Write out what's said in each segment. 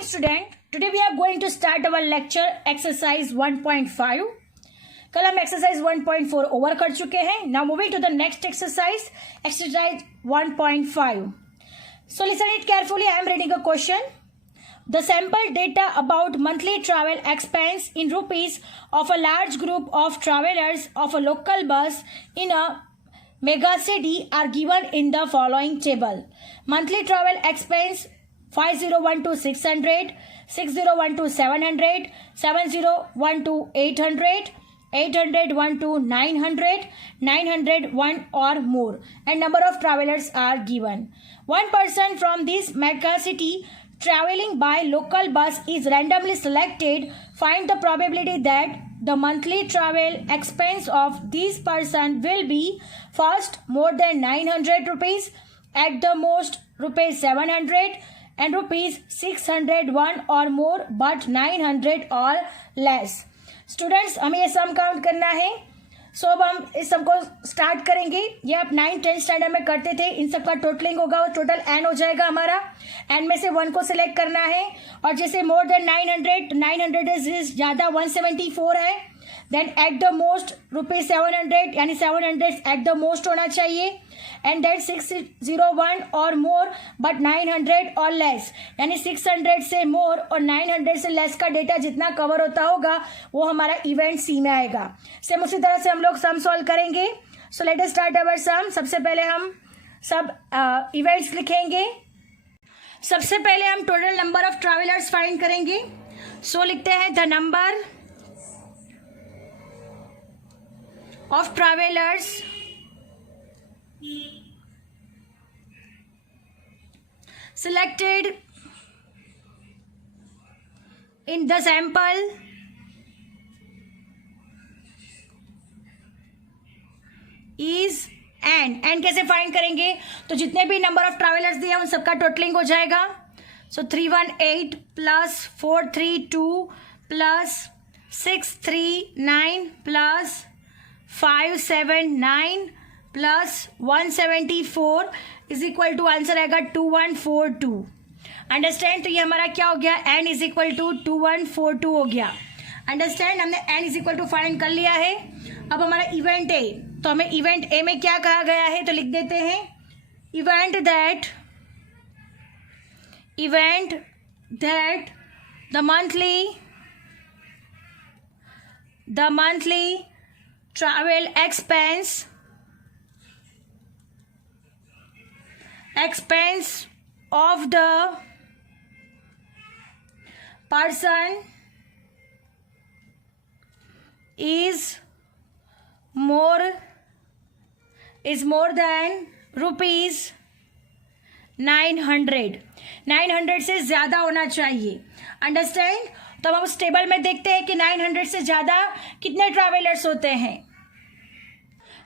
morning student. Today we are going to start our lecture exercise 1.5. कल हम exercise 1.4 over कर चुके हैं. Now moving to the next exercise 1.5. So listen it carefully. I am reading a question. The sample data about monthly travel expense in rupees of a large group of travelers of a local bus in a mega city are given in the following table. Monthly travel expense 5012 600, 6012 700, 7012 800, 80012 900, 901 or more, and number of travelers are given. One person from this mega city traveling by local bus is randomly selected. Find the probability that the monthly travel expense of this person will be: first, more than 900 rupees, at the most rupees 700, and rupees 601 or more but 900 or less. Students हमें ये सम count करना है. सो अब हम इस सम को start करेंगे. ये आप 9-10 स्टैंडर्ड में करते थे. इन सब का टोटलिंग होगा, वो टोटल एन हो जाएगा हमारा. एन में से 1 को सिलेक्ट करना है. और जैसे मोर देन 900 इज ज़्यादा 174 है. Then at the most rupees 700 यानी 700 एट द मोस्ट होना चाहिए. एंड देन 601 और मोर बट 900 और लेस यानी 600 से मोर और 900 से लेस का डेटा जितना कवर होता होगा वो हमारा इवेंट सी में आएगा. सेम उसी तरह से हम लोग सम सॉल्व करेंगे. So let us start our sum. सबसे पहले हम सब इवेंट्स लिखेंगे. सबसे पहले हम total number of travellers find करेंगे. सो लिखते हैं the number of travellers selected in the sample is n कैसे फाइंड करेंगे? तो जितने भी नंबर ऑफ ट्रैवलर्स दिए उन सबका टोटलिंग हो जाएगा. So 318 plus 432 plus 639 plus 579 plus 174 is equal to answer आएगा 2142. अंडरस्टैंड? तो ये हमारा क्या हो गया? n इज इक्वल टू 2142 हो गया. अंडरस्टैंड? हमने n is equal to find कर लिया है. अब हमारा इवेंट ए, तो हमें इवेंट ए में क्या कहा गया है तो लिख देते हैं event that the monthly travel expense of the person is more than rupees 900. 900 से ज़्यादा होना चाहिए. अंडरस्टैंड? तो हम उस टेबल में देखते हैं कि 900 से ज़्यादा कितने ट्रैवलर्स होते हैं.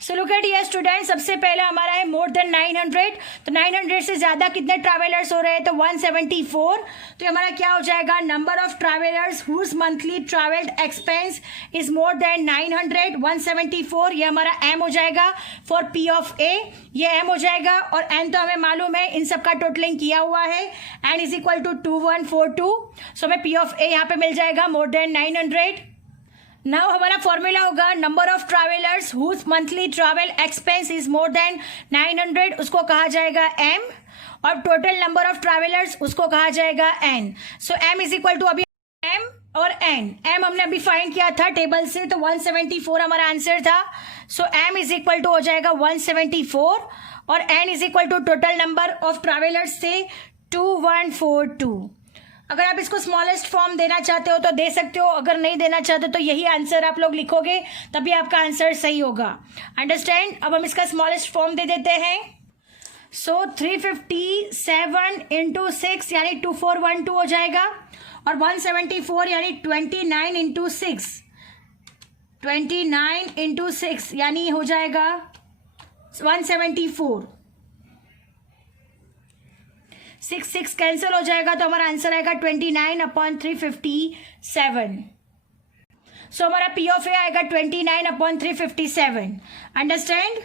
सो लुक एट हियर स्टूडेंट. सबसे पहला हमारा है मोर देन 900. तो 900 से ज़्यादा कितने ट्रैवलर्स हो रहे हैं तो 174. तो हमारा क्या हो जाएगा? Number of travellers whose monthly travelled expense is more than 900 174. ये हमारा एम हो जाएगा फॉर पी ऑफ ए. ये एम हो जाएगा और एन तो हमें मालूम है, इन सब का टोटलिंग किया हुआ है. N is equal to 2142. So हमें पी ऑफ ए यहाँ पे मिल जाएगा मोर देन 900. नाउ हमारा फॉर्मूला होगा number of travellers whose monthly travel expense is more than 900, उसको कहा जाएगा एम. और टोटल नंबर ऑफ ट्रैवलर्स उसको कहा जाएगा N. So M is equal to अभी एम और एन. एम हमने अभी फाइंड किया था टेबल से, तो 174 हमारा आंसर था. So M is equal to हो जाएगा 174 और N is equal to total number of travellers से 2142. अगर आप इसको स्मॉलेस्ट फॉर्म देना चाहते हो तो दे सकते हो, अगर नहीं देना चाहते तो यही आंसर आप लोग लिखोगे, तभी आपका आंसर सही होगा. अंडरस्टैंड? अब हम इसका स्मॉलेस्ट फॉर्म दे देते हैं. सो 357 इंटू 6 यानी 2412 हो जाएगा. और 174 यानी 29 इंटू 6 यानी हो जाएगा 174. 6 कैंसिल हो जाएगा तो हमारा आंसर आएगा 29/357. सो हमारा पी ऑफ ए आएगा 29/357. Understand?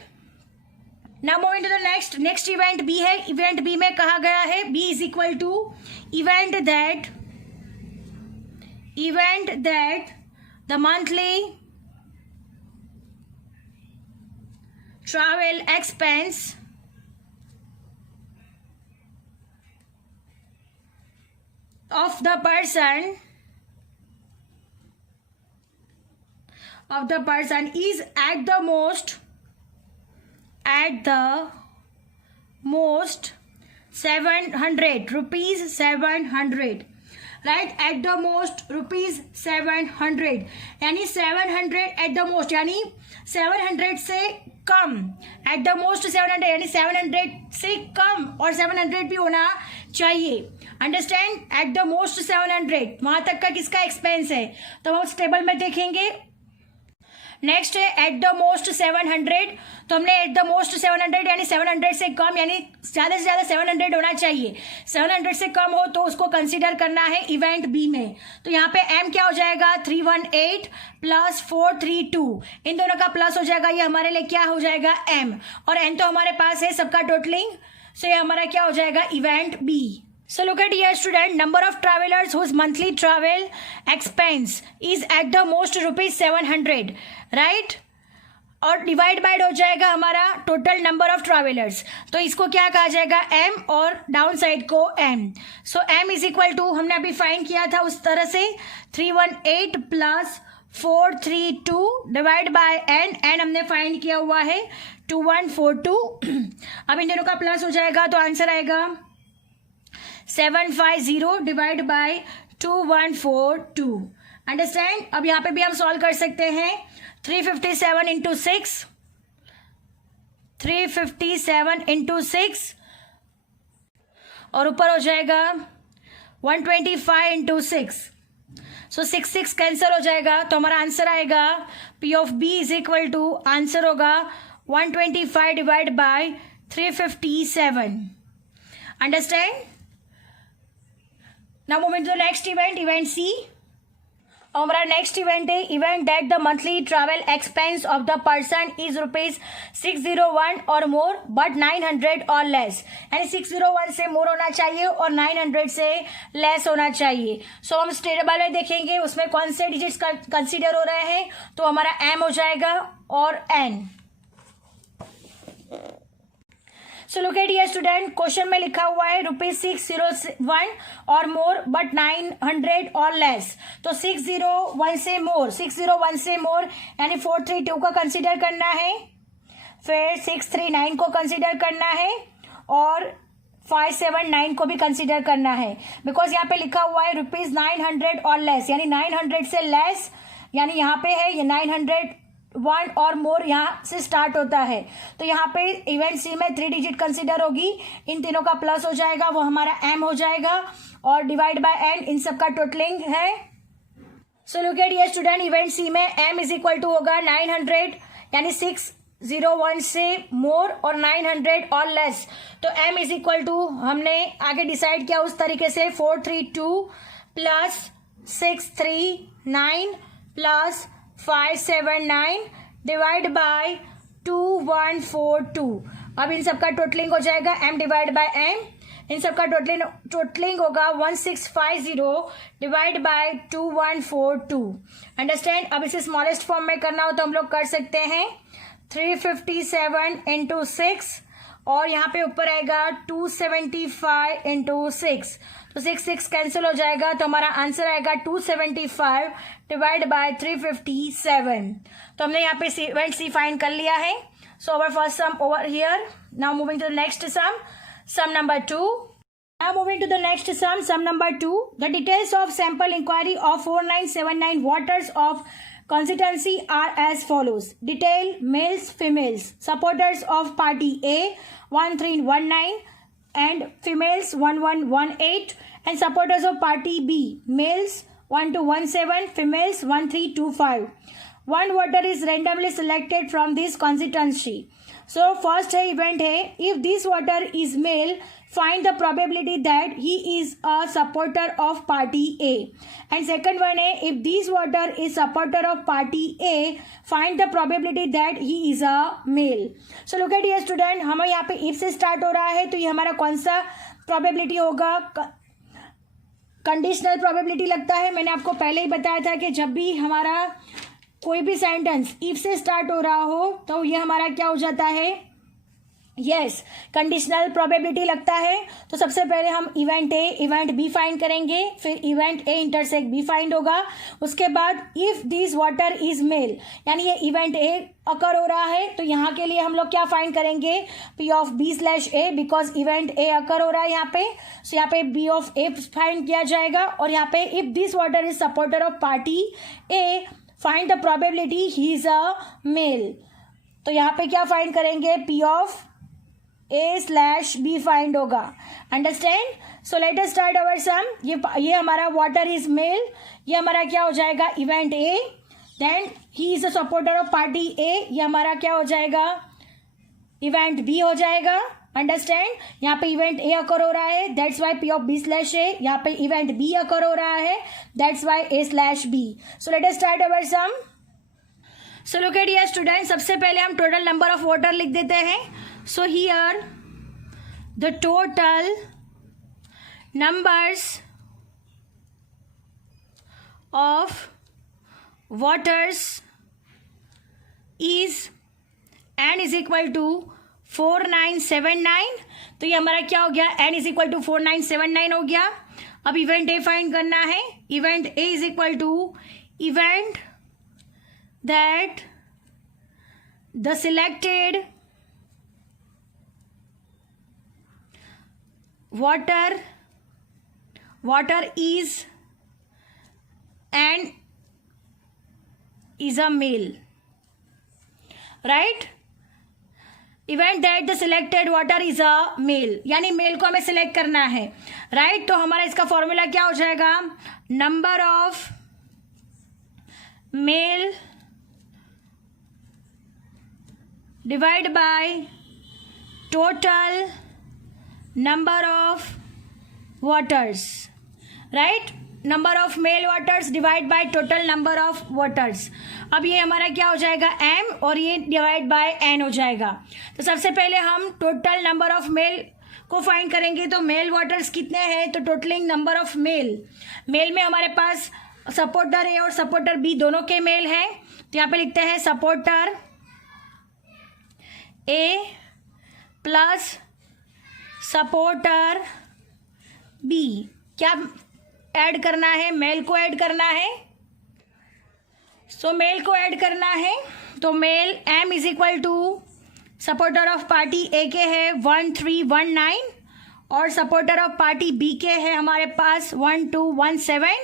Now moving to the next event B है. इवेंट बी में कहा गया है B is equal to event that event that the monthly travel expense of the person is at the most 700 rupees 700, right, eight the most rupees 700, यानी 700 eight the most, यानी 700 से कम, eight the most 700 यानी 700 से कम और 700 भी होना चाहिए। Understand, eight the most 700 वहां तक का किसका एक्सपेंस है, तो हम उस टेबल में देखेंगे। नेक्स्ट है एट द मोस्ट 700, तो हमने एट द मोस्ट 700 यानी 700 से कम, यानी ज़्यादा से ज़्यादा 700 होना चाहिए। 700 से कम हो तो उसको कंसीडर करना है इवेंट बी में। तो यहाँ पे एम क्या हो जाएगा, 318 प्लस 432, इन दोनों का प्लस हो जाएगा, ये हमारे लिए क्या हो जाएगा एम, और एन तो हमारे पास है सबका टोटलिंग, सो ये हमारा क्या हो जाएगा event B. So look at here student, number of travelers whose monthly travel expense is at the most rupees 700, right? और डिवाइड बाइड हो जाएगा हमारा टोटल नंबर ऑफ ट्रैवलर्स, तो इसको क्या कहा जाएगा एम और डाउन साइड को M. So M is equal to, हमने अभी फाइंड किया था उस तरह से 318 plus 432 divide by N, N हमने फाइंड किया हुआ है 2142। अब इन दोनों का प्लस हो जाएगा तो आंसर आएगा 750 डिवाइड बाय 2142। अंडरस्टैंड, अब यहाँ पे भी हम सॉल्व कर सकते हैं, 357 इंटू 6, 357 इंटू 6 और ऊपर हो जाएगा 125 इंटू 6, सो 6 कैंसिल हो जाएगा, तो हमारा आंसर आएगा P of B is equal to, answer होगा 125 divide by 357। Understand, now moving to the next event, event C. हमारा नेक्स्ट इवेंट है event that the monthly travel expense of the person is ₹601 और more but 900 और less, यानी 601 से मोर होना चाहिए और 900 से लेस होना चाहिए। सो हम टेबल में देखेंगे उसमें कौन से डिजिट्स कंसीडर हो रहे हैं, तो हमारा एम हो जाएगा और N. So look at here student, question में लिखा हुआ है ₹601 और मोर बट 900 और लेस, तो 601 से मोर, 601 से मोर यानी 432 को कंसीडर करना है, फिर 639 को कंसीडर करना है और 579 को भी कंसीडर करना है, बिकॉज यहाँ पे लिखा हुआ है ₹900 और लेस, यानी 900 से लेस, यानी यहाँ पे है ये 901 और मोर यहाँ से स्टार्ट होता है, तो यहाँ पे इवेंट सी में 3 डिजिट कंसीडर होगी, इन तीनों का प्लस हो जाएगा, वो हमारा एम हो जाएगा और डिवाइड बाय एन, इन सब का टोटलिंग है। So look at here student, event C में एम इज इक्वल टू होगा 900, यानी 601 से मोर और 900 और लेस, तो एम इज इक्वल टू हमने आगे डिसाइड किया उस तरीके से 432 प्लस 639 प्लस 579 डिवाइड बाय 2142। अब इन सबका टोटलिंग हो जाएगा m डिवाइड बाय m, इन सबका टोटलिंग होगा 1650 डिवाइड बाय 2142। अंडरस्टैंड, अब इसे स्मॉलेस्ट फॉर्म में करना हो तो हम लोग कर सकते हैं 357 इंटू 6 और यहाँ पे ऊपर आएगा 275 इंटू 6, तो 6 कैंसिल हो जाएगा, तो हमारा आंसर आएगा 275 डिवाइड बाय 357। तो हमने यहाँ पे इवेंट सी फाइंड कर लिया है। So our first sum over here, now moving to the next sum number 2। Now moving to the next sum number 2. The details of sample inquiry of 4979 voters of constituency are as follows. Detail: males, females. Supporters of party A 1319 and females 1118, and supporters of party B, males 1217, females 1325. One voter is randomly selected from this constituency. So first है event है, if this voter is male, find the probability that he is a supporter of party A. And second one है, if this voter is supporter of party A, find the probability that he is a male. So look at here student, हमें यहाँ पे if से start हो रहा है, तो ये हमारा कौन सा probability होगा, कंडीशनल प्रोबेबिलिटी लगता है। मैंने आपको पहले ही बताया था कि जब भी हमारा कोई भी सेंटेंस इफ से स्टार्ट हो रहा हो तो ये हमारा क्या हो जाता है, यस, कंडीशनल प्रोबेबिलिटी लगता है। तो सबसे पहले हम event A event B find करेंगे, फिर event A intersect B find होगा। उसके बाद if this voter is male, यानी ये इवेंट ए अकर हो रहा है तो यहाँ के लिए हम लोग क्या फाइंड करेंगे, P of B slash A, because event A occur हो रहा है यहाँ पे। सो यहाँ पे बी ऑफ ए फाइंड किया जाएगा। और यहाँ पे if this voter is supporter of party A, find the probability he is a male. तो यहाँ पे क्या फाइंड करेंगे, P of A slash B find होगा। Understand? So let us start our sum. ये हमारा वाटर इज मेल, ये हमारा क्या हो जाएगा, event A. Then he is a supporter of party A, ये हमारा क्या हो जाएगा, इवेंट बी हो जाएगा। अंडरस्टैंड? यहाँ पे इवेंट ए अकर हो रहा है, that's why P of B slash A. यहाँ पे इवेंट बी अकर हो रहा है, that's why A slash B. So let us start our sum. So look at here student, सबसे पहले हम टोटल नंबर ऑफ वाटर लिख देते हैं। So here the total numbers of waters is n is equal to 4979। तो ये हमारा क्या हो गया, n is equal to 4979 हो गया। अब इवेंट ए फाइंड करना है। Event A is equal to event that the selected water is and is a male, right? Event that the selected water is a male, यानी mail को हमें select करना है, राइट? तो हमारा इसका फॉर्मूला क्या हो जाएगा, number of male divide by total number of waters, right? Number of male waters divide by total number of waters. अब ये हमारा क्या हो जाएगा, m, और ये डिवाइड बाय n हो जाएगा। तो सबसे पहले हम टोटल नंबर ऑफ मेल को फाइंड करेंगे। तो मेल वाटर्स कितने हैं, तो टोटलिंग नंबर ऑफ मेल में हमारे पास सपोर्टर ए और सपोर्टर बी दोनों के मेल हैं। तो यहाँ पे लिखते हैं सपोर्टर ए प्लस सपोर्टर बी। क्या ऐड करना है, मेल को ऐड करना है। सो मेल को ऐड करना है तो male m is equal to supporter of party A के है 1319 और सपोर्टर ऑफ पार्टी बी के है हमारे पास 1217।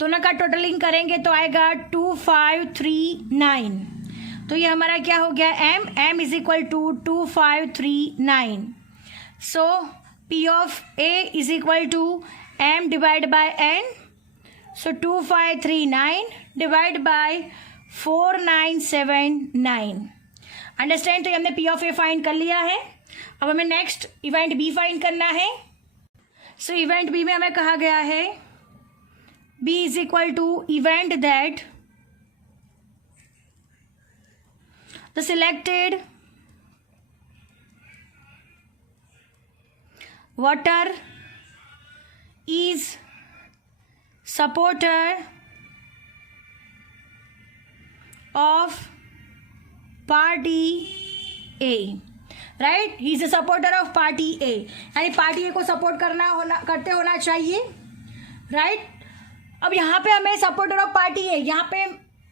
दोनों का टोटलिंग करेंगे तो आएगा 2539। तो ये हमारा क्या हो गया, m is equal to 2539। So P of A is equal to M divided by N. So 2539 divided by 4979. Understand? तो हमने P of A फाइंड कर लिया है। अब हमें नेक्स्ट इवेंट B फाइंड करना है। सो इवेंट B में हमें कहा गया है B is equal to event that the selected water is supporter of party A, right? He is a supporter of party A, यानी पार्टी ए को सपोर्ट करते होना चाहिए, राइट? अब यहाँ पे हमें सपोर्टर ऑफ पार्टी ए, यहाँ पे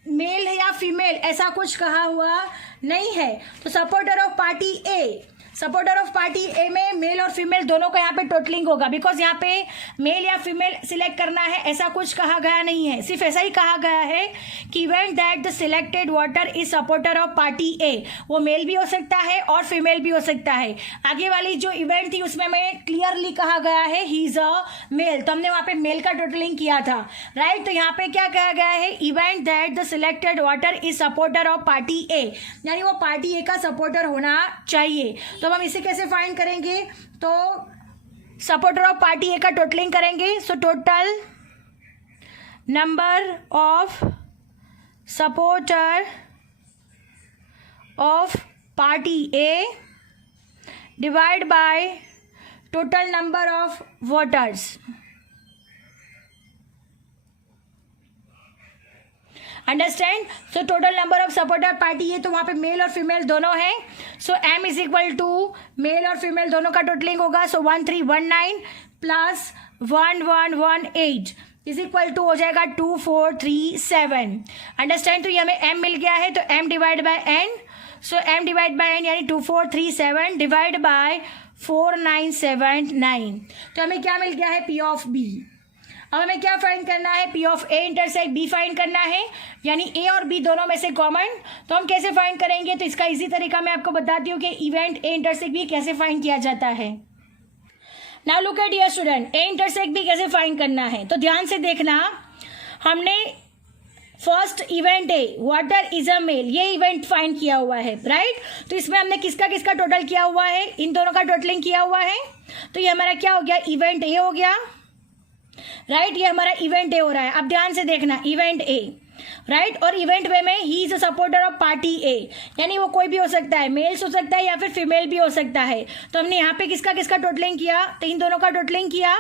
मेल है या फीमेल ऐसा कुछ कहा हुआ नहीं है। तो supporter of party A, supporter of party A में मेल और फीमेल दोनों का यहाँ पे टोटलिंग होगा, बिकॉज यहाँ पे मेल या फीमेल सिलेक्ट करना है ऐसा कुछ कहा गया नहीं है। सिर्फ ऐसा ही कहा गया है कि event that the selected voter is supporter of party A, वो मेल भी हो सकता है और फीमेल भी हो सकता है। आगे वाली जो इवेंट थी उसमें हमें क्लियरली कहा गया है ही इज अ मेल, तो हमने वहाँ पे मेल का टोटलिंग किया था, राइट? तो यहाँ पे क्या कहा गया है, event that the selected voter is supporter of party A, यानी वो पार्टी ए का सपोर्टर होना चाहिए। तो हम इसे कैसे फाइंड करेंगे, तो सपोर्टर ऑफ पार्टी ए का टोटलिंग करेंगे। So total number of supporter of party A divide by total number of voters, understand. So total number of supporter party है तो वहाँ पे मेल और फीमेल दोनों हैं. So m is equal to male और फीमेल दोनों का टोटलिंग होगा. So 1319 plus 1118 is equal to हो जाएगा 2437. अंडरस्टैंड. तो ये हमें m मिल गया है तो m divide by n. So m divide by n यानी 2437 डिवाइड बाय 4979. तो हमें क्या मिल गया है P ऑफ B. अब हमें क्या फाइंड करना है P of A intersect B find करना है यानी A और B दोनों में से कॉमन. तो हम कैसे फाइंड करेंगे तो इसका इजी तरीका मैं आपको बताती हूँ कि इवेंट A इंटरसेक्ट B कैसे फाइंड किया जाता है. Now look at dear student, A intersect B कैसे फाइंड करना है. तो ध्यान से देखना, हमने first event A water is a male ये इवेंट फाइंड किया हुआ है, राइट. तो इसमें हमने किसका किसका टोटल किया हुआ है, इन दोनों का टोटलिंग किया हुआ है. तो ये हमारा क्या हो गया, इवेंट ए हो गया, राइट. ये हमारा इवेंट ए हो रहा है. अब ध्यान से देखना, इवेंट ए, राइट. और इवेंट वे में he is a supporter of party A यानी वो कोई भी हो सकता है, मेल्स हो सकता है या फिर फीमेल भी हो सकता है. तो हमने यहाँ पे किसका किसका टोटलिंग किया, तो इन दोनों का टोटलिंग किया,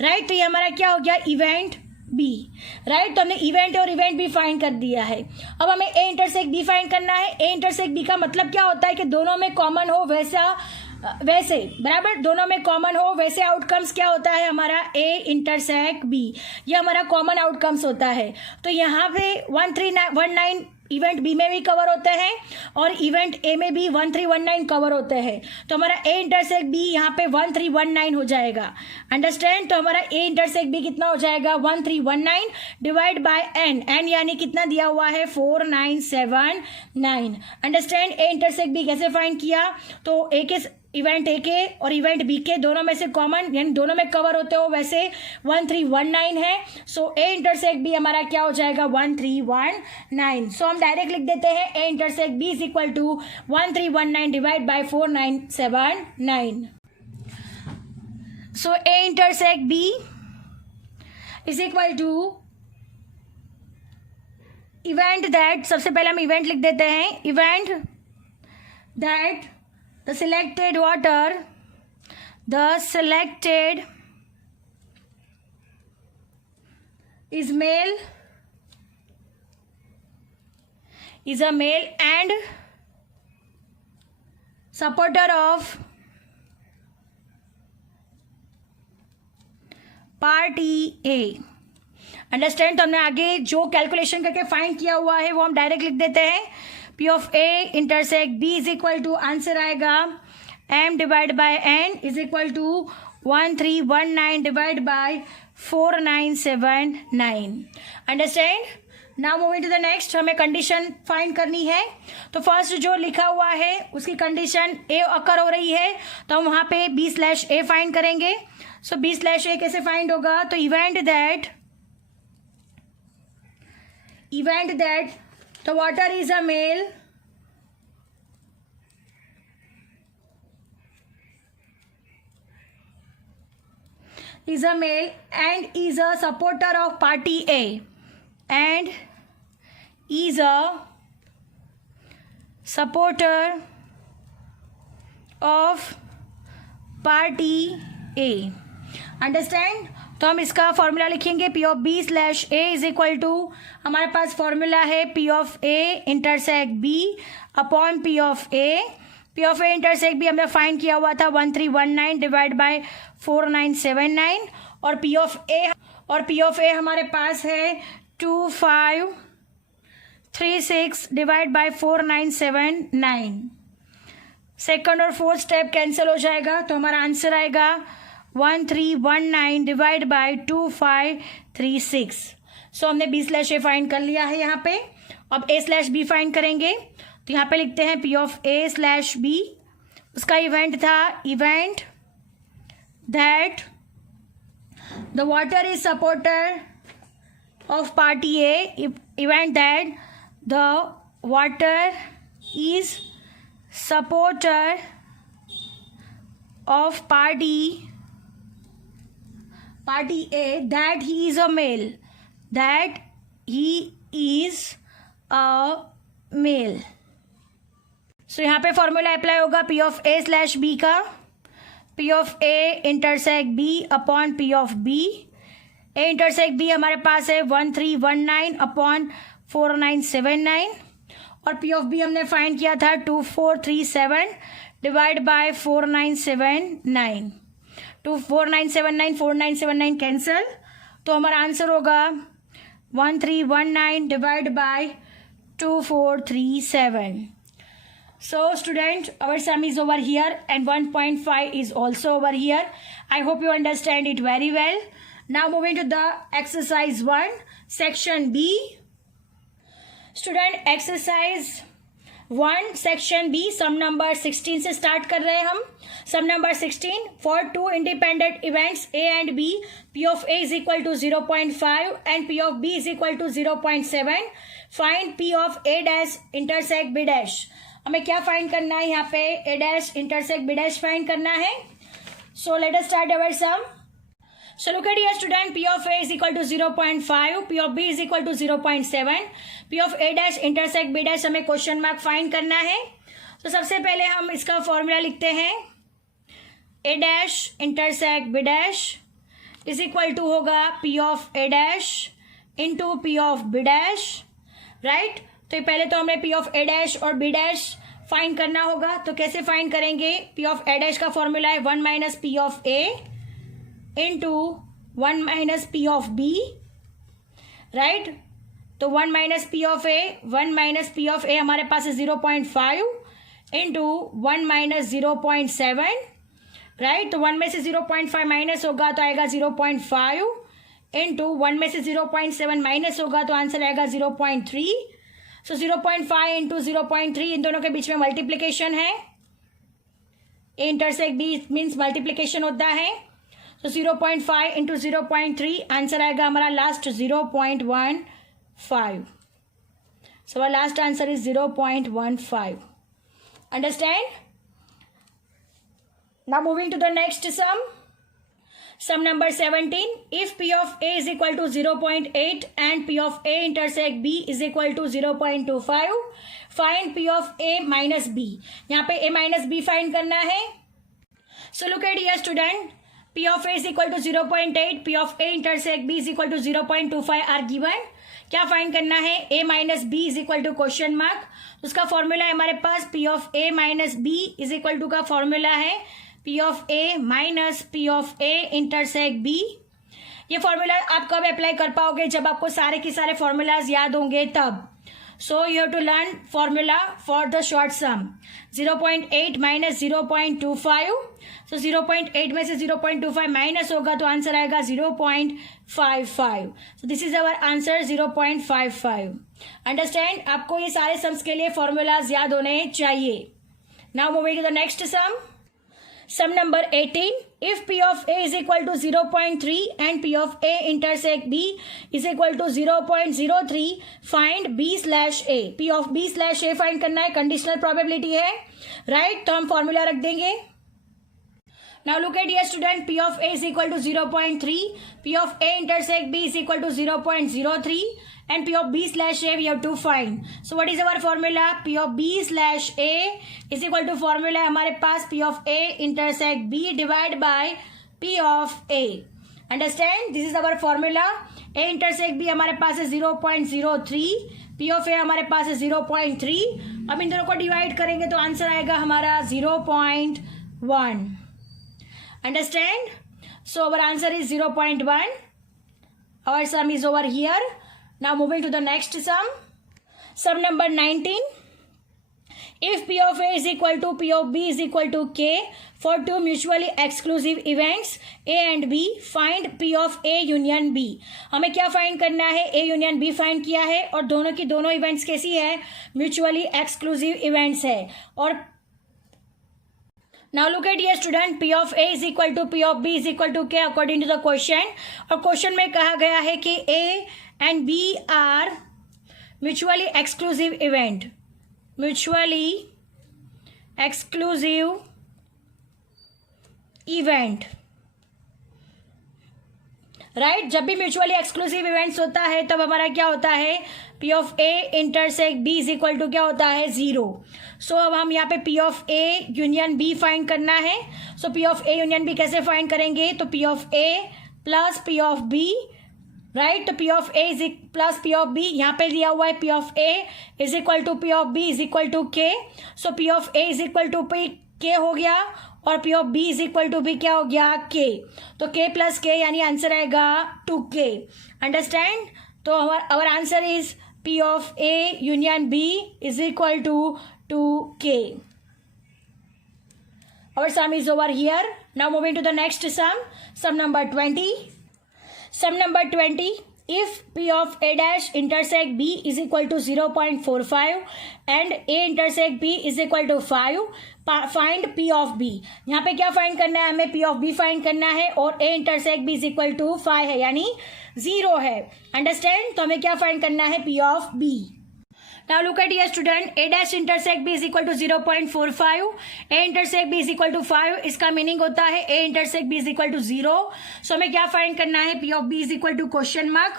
राइट. तो ये हमारा क्या हो गया, इवेंट बी, राइट. तो हमने इवेंट और इवेंट बी फाइंड कर दिया है. अब हमें ए इंटरसेक्ट बी फाइंड करना है. ए इंटरसेक्ट बी का मतलब क्या होता है कि दोनों में कॉमन हो वैसे बराबर, दोनों में कॉमन हो वैसे आउटकम्स क्या होता है हमारा ए इंटरसेक्ट बी, ये हमारा कॉमन आउटकम्स होता है. तो यहाँ पे 1319 इवेंट बी में भी कवर होते हैं और इवेंट ए में भी 1319 कवर होते हैं. तो हमारा ए इंटरसेक्ट बी यहाँ पे 1319 हो जाएगा. अंडरस्टैंड. तो हमारा ए इंटरसेक्ट बी कितना हो जाएगा, 1319 डिवाइड बाय एन यानी कितना दिया हुआ है 4979. अंडरस्टैंड. ए इंटरसेक्ट बी कैसे फाइंड किया, तो ए के इवेंट ए के और इवेंट बी के दोनों में से कॉमन यानी दोनों में कवर होते हो वैसे 1319 है. सो ए इंटरसेक्ट बी हमारा क्या हो जाएगा 1319. सो हम डायरेक्ट लिख देते हैं A intersect B is equal to 1319 divide by 4979. So A intersect B is equal to event that, सबसे पहले हम इवेंट लिख देते हैं, event that the selected is a male and supporter of party A. Understand. तो हमने आगे जो कैलकुलेशन करके फाइंड किया हुआ है वो हम डायरेक्ट लिख देते हैं. P of A intersect B is equal to answer आएगा m divide by n is equal to 1319 divide by 4979. Understand. Now moving to the next, हमें कंडीशन फाइंड करनी है. तो फर्स्ट जो लिखा हुआ है उसकी कंडीशन ए अकर हो रही है तो हम वहाँ पे b/a फाइंड करेंगे. सो b/a कैसे फाइंड होगा, तो event that the water is a male and is a supporter of party A and is a supporter of party A. Understand. तो हम इसका फॉर्मूला लिखेंगे P of B/A is equal to, हमारे पास formula है P of A intersect B upon P of A. P of A intersect B हमने find किया हुआ था 1319 डिवाइड बाय 4979 और P ऑफ A हमारे पास है 2536 डिवाइड बाय 4979. सेकंड और फोर्थ स्टेप कैंसिल हो जाएगा तो हमारा आंसर आएगा 1319 डिवाइड बाय 2536. सो हमने B/A फाइंड कर लिया है यहाँ पे. अब A/B फाइंड करेंगे तो यहाँ पे लिखते हैं P ऑफ A/B. उसका इवेंट था event that the water is supporter of party A. Event that the water is supporter of party A that he is a male. सो यहाँ पे फॉर्मूला अप्लाई होगा P ऑफ A/B का, P of A intersect B upon P of B. A intersect B हमारे पास है 1319 upon 4979 और P of B हमने find किया था 2437 डिवाइड बाय 4979. 4979 4979 कैंसल, तो हमारा आंसर होगा 1319 divide bye 2437. So student, our sum is over here and 1.5 is also over here. I hope you understand it very well. Now moving to the exercise 1, section B. Student, exercise 1 section B, sum number 16 से start कर रहे हैं हम. Sum number 16, for two independent events A and B, P of A is equal to 0.5 and P of B is equal to 0.7. Find P of A dash intersect B dash. हमें क्या find करना है यहाँ पे? A dash intersect B dash find करना है. So let us start our sum. So look at here student, P of A is equal to 0.5, P of B is equal to 0.7, P of A dash intersect B dash हमें question mark find करना है. तो सबसे पहले हम इसका formula लिखते हैं. A dash intersect B dash is equal to होगा P of A dash into P of B dash, right. तो पहले तो हमें P of A dash और B dash फाइंड करना होगा. तो कैसे फाइंड करेंगे? P of A dash का फॉर्मूला है 1 minus P of A into 1 minus P of B, right. तो 1 minus P of A, 1 minus P of A हमारे पास है 0.5 इंटू 1 माइनस 0.7, राइट. तो 1 में से 0.5 माइनस होगा तो आएगा 0.5 इंटू 1 में से 0.7 माइनस होगा तो आंसर आएगा 0.3. सो 0.5 इंटू 0.3, इन दोनों के बीच में मल्टीप्लीकेशन है. A intersect B means multiplication होता है. तो 0.5 इंटू 0.3, आंसर आएगा हमारा last 0.15. So our last answer is 0.15. Understand? Now moving to the next sum. Sum number 17. If P of A is equal to 0.8 and P of A intersect B is equal to 0.25, find P of A minus B. यहाँ पे A minus B find करना है. So look at here student. P of A is equal to 0.8, P of A intersect B is equal to 0.25 are given. क्या find करना है? A minus B is equal to question mark. उसका formula है हमारे पास P of A minus B is equal to का formula है P of A minus P of A intersect B. ये फॉर्मूला आप कब अप्लाई कर पाओगे? जब आपको सारे के सारे फॉर्मूलाज याद होंगे तब. So you have to learn formula for the short sum. 0.8 minus 0.25. So 0.8 में से 0.25 माइनस होगा तो आंसर आएगा 0.55. सो this is our answer 0.55. Understand? आपको ये सारे सम्स के लिए फॉर्मूलाज याद होने चाहिए. Now moving to the next sum. Sum number 18. If P of A is equal to 0.3 and P of A intersect B is equal to 0.03, find B slash A. P of B slash A find करना है. Conditional probability है, right. तो हम formula रख देंगे. Now look at here student, P of A is equal to 0.3, P of A intersect B is equal to 0.03 and P of B slash A we have to find. So what is our formula? P of B slash A is equal to formula है हमारे पास P of A intersect B divide by P of A. Understand? This is our formula. A intersect B हमारे पास है 0.03, P of A हमारे पास है 0.3. अब इन दोनों को डिवाइड करेंगे तो आंसर आएगा हमारा 0.1. Understand? So our answer is 0.1. Our sum is over here. Now moving to the next sum. Sum number 19. If P of A is equal to P of B is equal to K for two mutually exclusive events A and B, find P of A union B. हमें क्या find करना है? A union B find किया है और दोनों की दोनों इवेंट्स कैसी है? म्यूचुअली एक्सक्लूसिव इवेंट्स है. और now look at here student, P of A is equal to P of B is equal to K according to the question. और क्वेश्चन में कहा गया है कि A and B are mutually exclusive event. Mutually exclusive event. Right. जब भी mutually exclusive events होता है तब हमारा क्या होता है? P of A intersect B is equal to क्या होता है? 0. सो अब हम यहाँ पे P of A union B find करना है. So P of A union B कैसे फाइंड करेंगे? तो P of A plus P of B right. तो P of A is plus P of B, यहाँ पे दिया हुआ है P of A is equal to P of B is equal to K. So P of A is equal to P K हो गया और P of B is equal to be क्या हो गया, के। तो के प्लस के यानी आंसर आएगा 2k। अंडरस्टैंड। तो our answer is P of A union B is equal to 2k। Our sum is over here. Now moving to the next sum. Sum number 20. Sum number 20. If P of A dash intersect B is equal to 0.45 and A intersect B is equal to 5, find P of B. यहाँ पे क्या find करना है, हमें P of B find करना है और A intersect B is equal to 5 है यानी 0 है। अंडरस्टैंड। तो हमें क्या फाइंड करना है, P of B। Now look at here student, A dash intersect B is equal to 0.45, A intersect B is equal to 5, इसका मीनिंग होता है A intersect B is equal to 0। सो हमें क्या फाइंड करना है, P of B is equal to question mark.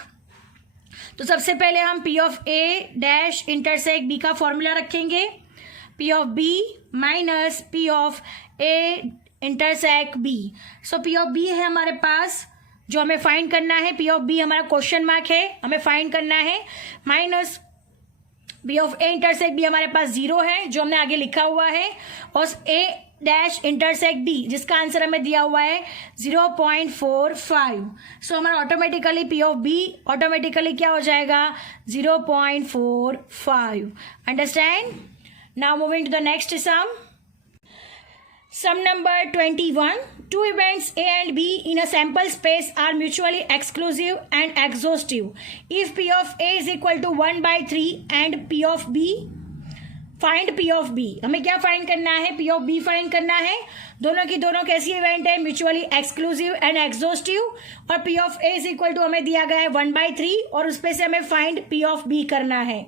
तो सबसे पहले हम P of A dash intersect B का फॉर्मूला रखेंगे, P of B minus P of A intersect B। So P of B है हमारे पास जो हमें फाइंड करना है, P of B हमारा क्वेश्चन मार्क है, हमें फाइंड करना है, minus P of A intersect B हमारे पास 0 है जो हमने आगे लिखा हुआ है, और A डैश इंटरसेक्ट B जिसका आंसर हमें दिया हुआ है 0.45। सो हमारा automatically P of B automatically क्या हो जाएगा, 0.45। Understand. Now moving to the next sum. Sum number 21. Two events A and B in a sample space are mutually exclusive and exhaustive. If P of A is equal to 1/3 and P of B, find P of B. हमें क्या find करना है, P of B find करना है। दोनों की दोनों कैसी इवेंट है, म्यूचुअली एक्सक्लूसिव एंड एग्जॉस्टिव, और P of A is equal to हमें दिया गया है 1/3 और उस पे से हमें फाइंड P of B करना है।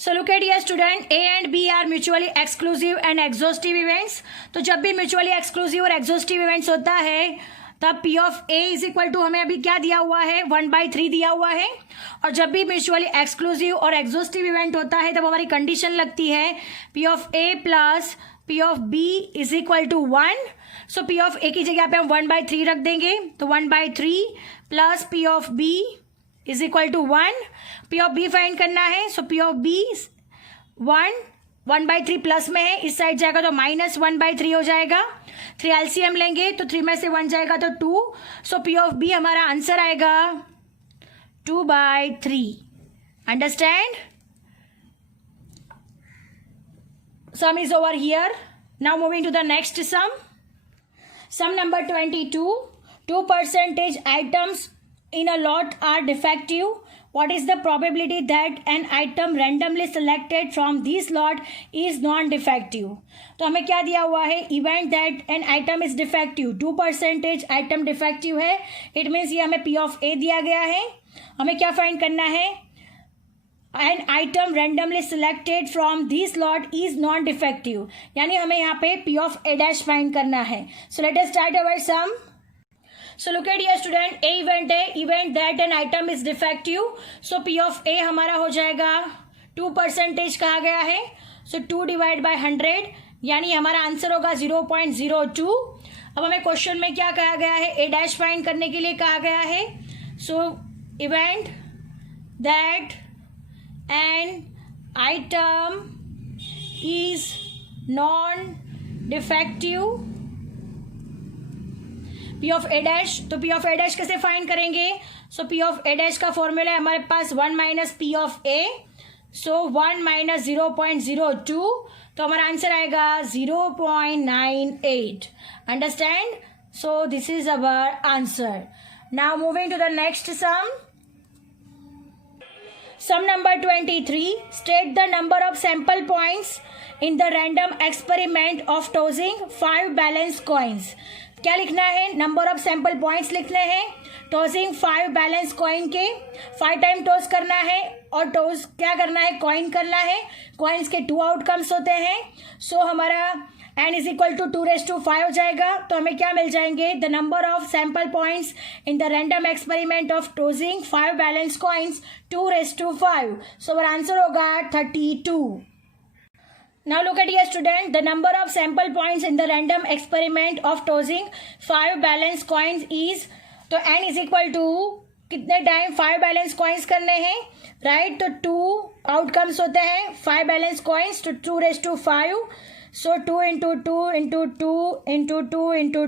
So look at here student, A and B are mutually exclusive and exhaustive events. तो जब भी म्यूचुअली एक्सक्लूसिव और एग्जॉस्टिव इवेंट्स होता है तब P of A is equal to हमें अभी क्या दिया हुआ है, 1/3 दिया हुआ है। और जब भी म्यूचुअली एक्सक्लूसिव और एग्जॉस्टिव इवेंट होता है तब हमारी कंडीशन लगती है P of A plus P of B is equal to 1। So P of A की जगह पे हम 1/3 रख देंगे, तो 1/3 plus P of B is equal to 1। P of B find करना है, so P of B 1/3 plus में है, इस साइड जाएगा तो -1/3 हो जाएगा। 3 LCM लेंगे तो 3 में से 1 जाएगा तो 2। सो P of B हमारा आंसर आएगा 2/3। Understand. Sum is over here. Now moving to the next sum. Sum number 22. 2% items in a lot are defective. What is the probability that an item randomly selected from this lot is non-defective? तो हमें क्या दिया हुआ है, event that an item is defective, 2% item defective है, it means ये हमें P of A दिया गया है। हमें क्या फाइंड करना है, an item randomly selected from this lot is non-defective, यानी हमें यहाँ पे P of A dash find करना है। So let us start our sum. So look at here student, A event है, event that an item is defective. So P of A हमारा हो जाएगा 2% कहा गया है, so 2 डिवाइड बाय 100 यानी हमारा आंसर होगा 0.02। अब हमें क्वेश्चन में क्या कहा गया है, A डैश फाइंड करने के लिए कहा गया है। So event that an item is non defective P of A dash. तो P of A डैश कैसे फाइंड करेंगे, so P of A dash का फॉर्मूला है हमारे पास 1 minus P of A, so 1 minus 0.02, तो हमारा आंसर आएगा 0.98। Understand. So this is our answer. Now moving to the next sum. Sum number 23. State the number of sample points in the random experiment of tossing 5 balance coins. क्या लिखना है, number of sample points लिखने हैं tossing 5 balance coin के। 5 time toss करना है और toss क्या करना है, कॉइन करना है। कॉइन्स के 2 आउटकम्स होते हैं। सो हमारा n इज इक्वल टू 2/5 हो जाएगा। तो हमें क्या मिल जाएंगे, the number of sample points in the random experiment of tossing 5 balance coins 2/5। So हमारा आंसर होगा 32। Now look at here student, the number of sample points in the random experiment of tossing 5 balance coins is, तो n is equal to कितने time 5 balance coins करने हैं, right. तो 2 outcomes होते हैं 5 balance coins, तो 2⁵5, सो 2 into 2 into 2 into 2 into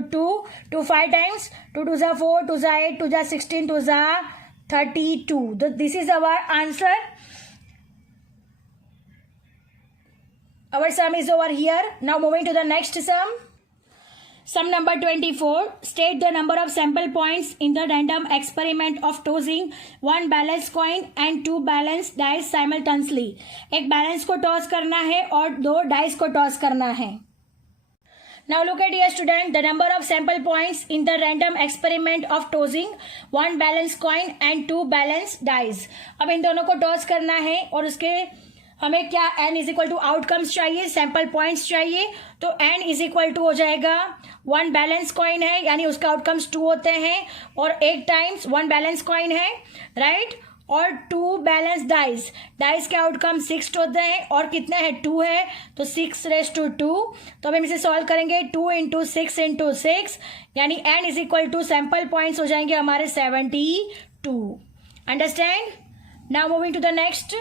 2 5 times, 2 2 ज़ा 4, 2 ज़ा 8, 2 ज़ा 16, 2 ज़ा 32. This is our answer. Our sum is over here. Now moving to the next sum. Sum number 24. State the number of sample points in the random experiment of tossing one balance coin and 2 balance dice simultaneously. एक balance को toss करना है और 2 dice को toss करना है. Now look at here student, the number of sample points in the random experiment of tossing one balance coin and 2 balance dice. अब इन दोनों को टॉस करना है और उसके हमें क्या n is equal to outcomes चाहिए, सैम्पल पॉइंट्स चाहिए. तो n इज इक्वल टू हो जाएगा 1 बैलेंस कॉइन है यानी उसका आउटकम्स 2 होते हैं और 8 टाइम्स 1 बैलेंस कॉइन है, राइट. और 2 बैलेंस डाइस, डाइस के आउटकम 6 होते हैं और कितने हैं 2 है, तो 6⁻². तो अब हम इसे सॉल्व करेंगे 2 इंटू 6 इंटू 6 यानी n is equal to sample points हो जाएंगे हमारे 72. Understand. Now moving to the next.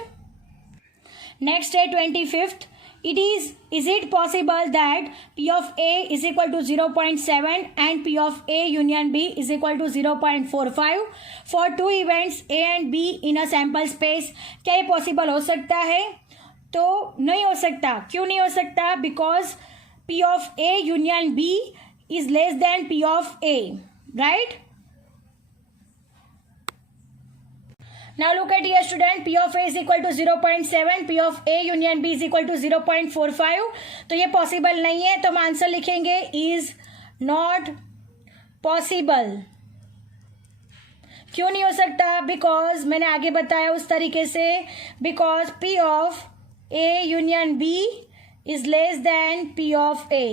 Next है 25th. Is it possible that P of A is equal to 0.7 and P of A union B is equal to 0.45 for 2 events A and B in a sample space? क्या ये possible हो सकता है? तो नहीं हो सकता. क्यों नहीं हो सकता? Because P of A union B is less than P of A, right? Now look at here student, P of A is equal to 0.7, P of A union B is equal to 0.45. तो ये possible नहीं है, तो हम answer लिखेंगे is not possible. क्यों नहीं हो सकता? बिकॉज मैंने आगे बताया उस तरीके से, because P of A union B is less than P of A.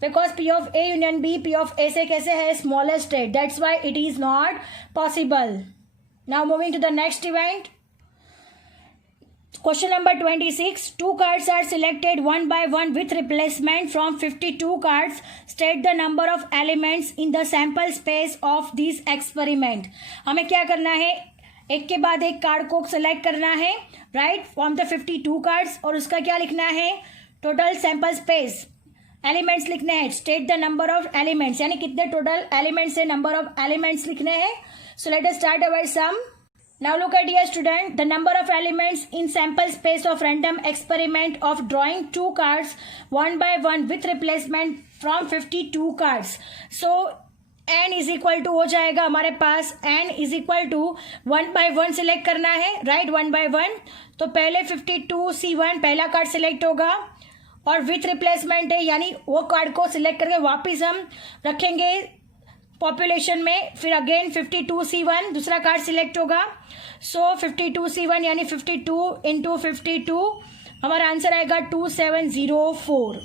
Because P of A union B P of A से कैसे है, smallest है, that's why it is not possible. Now moving to the next event. Question number 26. 2 cards are selected one by one with replacement from 52 cards. State the number of elements in the sample space of this experiment. हमें क्या करना है, एक के बाद एक card को select करना है, राइट, फ्रॉम द 52 कार्ड्स, और उसका क्या लिखना है, टोटल सैम्पल स्पेस, एलिमेंट्स लिखने हैं. State the number of elements यानी कितने टोटल एलिमेंट्स है, नंबर ऑफ एलिमेंट्स लिखने हैं. So let us start our sum. Now look at here student, the number of elements in sample space of random experiment of drawing 2 cards one by one with replacement from 52 cards. So n is equal to हो जाएगा हमारे पास, n is equal to 1 by 1 select करना है, right, 1 by 1. तो पहले 52C1 पहला card select होगा और विथ रिप्लेसमेंट है यानी वो कार्ड को सिलेक्ट करके वापिस हम रखेंगे पॉपुलेशन में. फिर अगेन 52C1 दूसरा कार्ड सिलेक्ट होगा. सो 52C1 यानी 52 इंटू 52 हमारा आंसर आएगा 2704.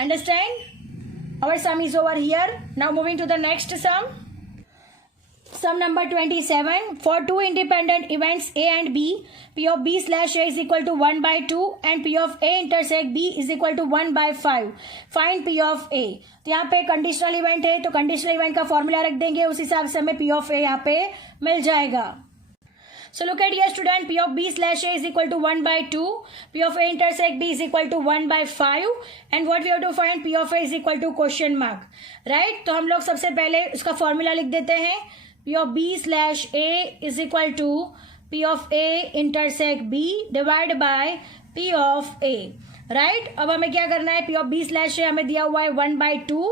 Understand. Our sum is over here. Now moving to the next sum. Sum number 27. For 2 independent events A and B, P of B slash A is equal to 1 by 2 and P of A intersect B is equal to 1 by 5. Find P of A. तो यहाँ पे conditional event है तो conditional event का formula रख देंगे, उस हिसाब से हमें P of A यहाँ पे मिल जाएगा. So look at here student, P of B slash A is equal to 1 by 2, P of A intersect B is equal to 1 by 5 and what we have to find, P of A is equal to question mark, right. तो हम लोग सबसे पहले उसका formula लिख देते हैं. P of B slash A is equal to P of A intersect B divided by P of A, right. अब हमें क्या करना है, P of B slash A हमें दिया हुआ है 1 by 2,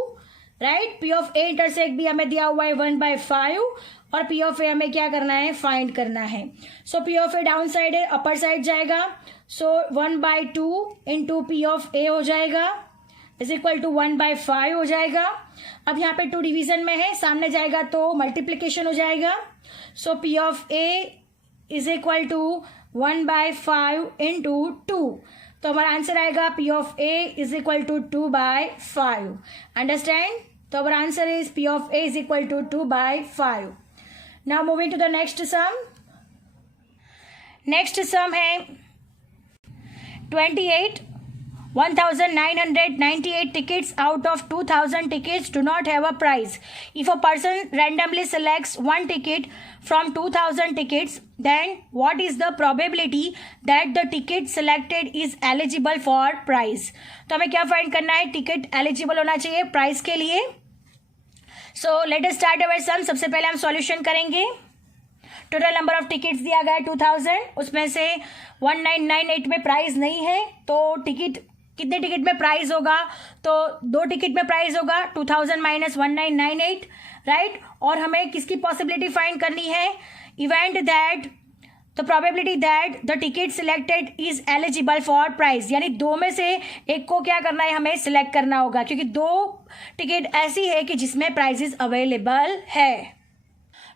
right. P of A intersect B हमें दिया हुआ है 1 by 5 और P of A हमें क्या करना है, फाइंड करना है. So P of A down side है, अपर साइड जाएगा. सो 1 by 2 into P of A हो जाएगा इज इक्वल टू 1 by 5 हो जाएगा. अब यहाँ पे 2 डिवीजन में है, सामने जाएगा तो मल्टीप्लीकेशन हो जाएगा. So P of A is equal to 1 by 5 into 2. तो हमारा आंसर आएगा P of A is equal to 2 by 5. Understand. तो हमारा answer is P of A is equal to 2 by 5. Now moving to the next sum. Next sum है 28. 1998 tickets out of 2000 tickets do not have a prize. If a person randomly selects one ticket from 2000 tickets, then what is the probability that the ticket selected is eligible for prize? तो हमें क्या find करना है? Ticket eligible होना चाहिए prize के लिए. So let us start our sum. सबसे पहले हम सॉल्यूशन करेंगे. टोटल नंबर ऑफ टिकट्स दिया गया है 2000, उसमें से 1998 में प्राइज नहीं है, तो टिकट कितने टिकट में प्राइज होगा? तो 2 टिकट में प्राइज होगा. 2000 माइनस 1998, राइट. और हमें किसकी पॉसिबिलिटी फाइंड करनी है? Event that the probability that the ticket selected is eligible for prize. यानी 2 में से एक को क्या करना है? हमें सिलेक्ट करना होगा, क्योंकि 2 टिकट ऐसी है कि जिसमें प्राइजेस अवेलेबल है.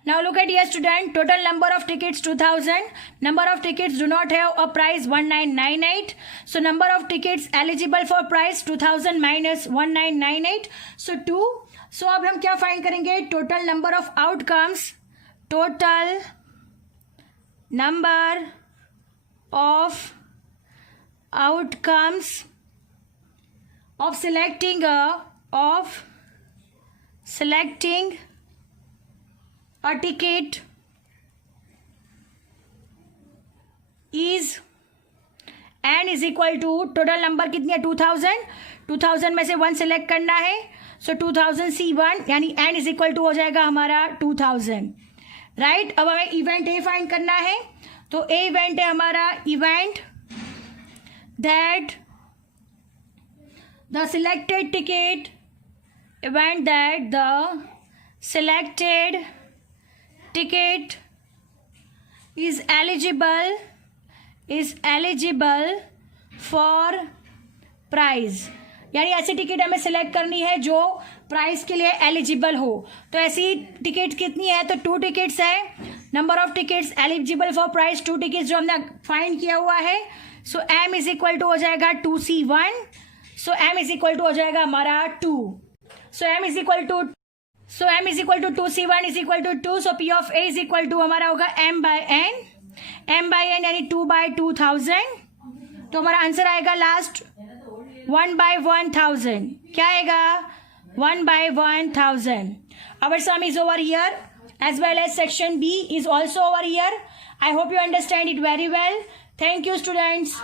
Now look at here student, total number of tickets 2000, number of tickets do not have a price 1998, so number of tickets eligible for price 2000 minus 1998, so 2. So अब हम क्या फाइंड करेंगे? total number of outcomes, total number of outcomes of selecting a ticket is n is equal to total number कितनी है? 2000 में से 1 select करना है, सो 2000 C1 यानी n इज इक्वल टू हो जाएगा हमारा 2000, राइट. अब हमें इवेंट ए फाइंड करना है, तो ए इवेंट है हमारा event that the selected ticket, event that the selected ticket is eligible for prize. यानी ऐसी टिकट हमें सिलेक्ट करनी है जो प्राइस के लिए एलिजिबल हो. तो ऐसी टिकट कितनी है? तो 2 टिकट्स है. Number of tickets eligible for price 2 tickets जो हमने फाइंड किया हुआ है. So m is equal to हो जाएगा 2C1, so m is equal to हो जाएगा हमारा 2. So m is equal to 2C1 is equal to 2. So P of A is equal to हमारा होगा m बाय n यानी 2 बाय 2000. तो हमारा आंसर आएगा लास्ट 1 बाय 1000. क्या आएगा? 1 bye 1000. Our sum is over here as well as section B is also over here. I hope you understand it very well. Thank you students.